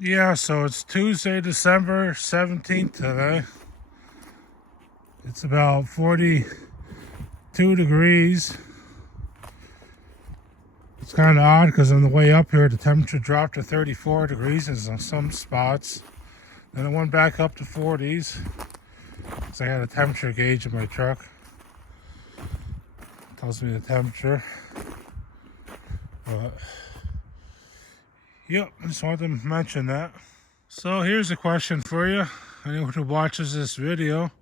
Yeah, so it's Tuesday, December 17th today. It's about 42 degrees. It's kind of odd because on the way up here, the temperature dropped to 34 degrees in some spots. Then it went back up to 40s because I had a temperature gauge in my truck. It tells me the temperature. But, yep, I just wanted to mention that. So here's a question for you, anyone who watches this video.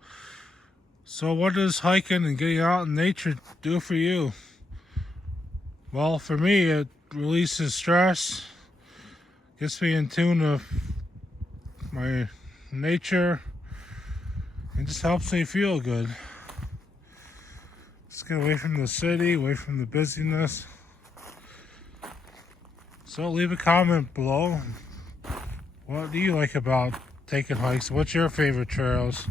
So what does hiking and getting out in nature do for you? Well, for me, it releases stress, gets me in tune with my nature, and just helps me feel good. Just get away from the city, away from the busyness. So leave a comment below. What do you like about taking hikes? What's your favorite trails?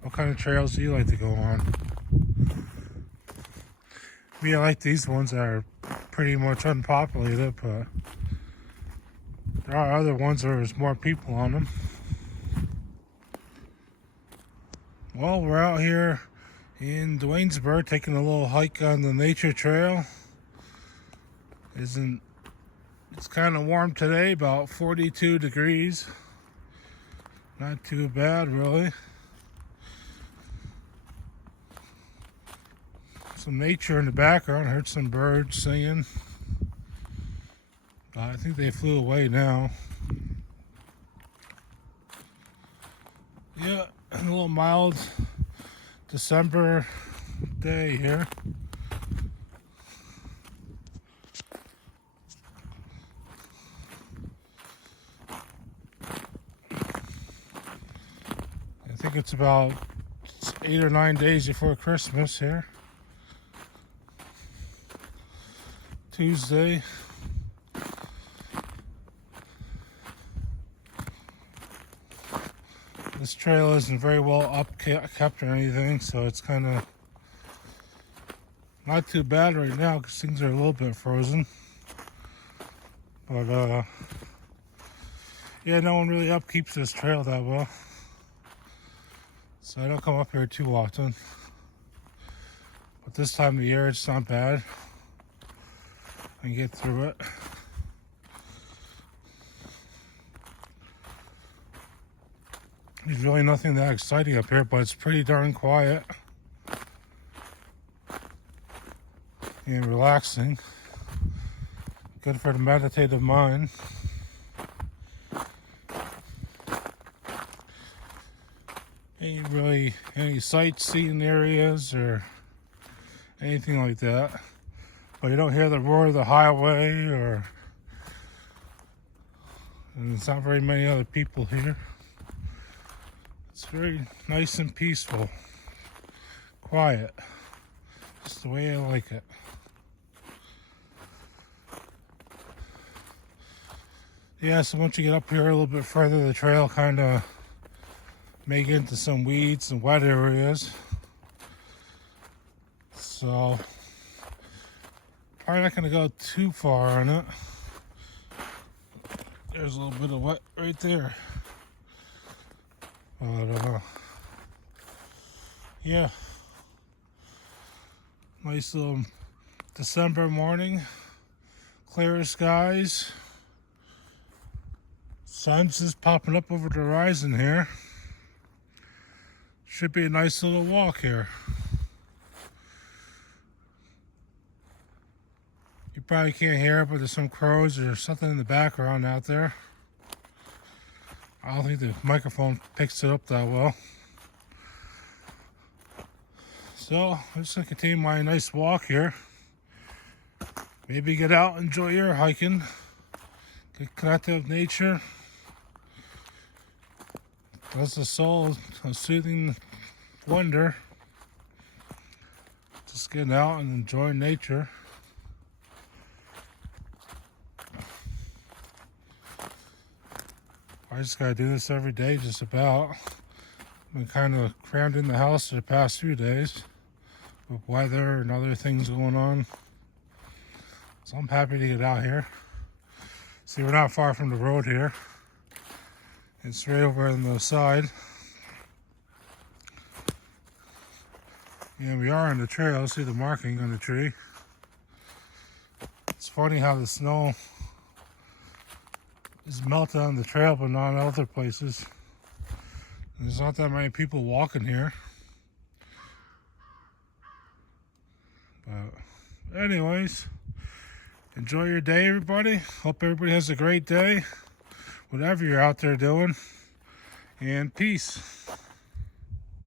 What kind of trails do you like to go on? Me, I like these ones that are pretty much unpopulated, but there are other ones where there's more people on them. Well, we're out here in Duanesburg taking a little hike on the nature trail. It's kind of warm today, about 42 degrees. Not too bad, really. Some nature in the background. I heard some birds singing. I think they flew away now. Yeah, a little mild December day here. I think it's about 8 or 9 days before Christmas here. Tuesday. This trail isn't very well upkept or anything, so it's kind of not too bad right now because things are a little bit frozen. But yeah, no one really upkeeps this trail that well, so I don't come up here too often. But this time of year, it's not bad. I can get through it. There's really nothing that exciting up here, but it's pretty darn quiet and relaxing. Good for the meditative mind. Ain't really any sightseeing areas or anything like that. But you don't hear the roar of the highway, and there's not very many other people here. It's very nice and peaceful, quiet, just the way I like it. Yeah, so once you get up here a little bit further, the trail kind of may get into some weeds and wet areas. So probably not going to go too far on it. There's a little bit of wet right there. But yeah, nice little December morning, clear skies. Sun's just popping up over the horizon here. Should be a nice little walk here. You probably can't hear it, but there's some crows or something in the background out there. I don't think the microphone picks it up that well. So I'm just gonna continue my nice walk here. Maybe get out, enjoy your hiking, get connected with nature. Does the soul a soothing wonder. Just getting out and enjoying nature. I just gotta do this every day, just about. I've been kind of crammed in the house for the past few days with weather and other things going on. So I'm happy to get out here. See, we're not far from the road here. It's right over on the side. And we are on the trail. See the marking on the tree. It's funny how the snow is melted on the trail, but not in other places. There's not that many people walking here. But anyways, enjoy your day, everybody. Hope everybody has a great day, whatever you're out there doing. And peace.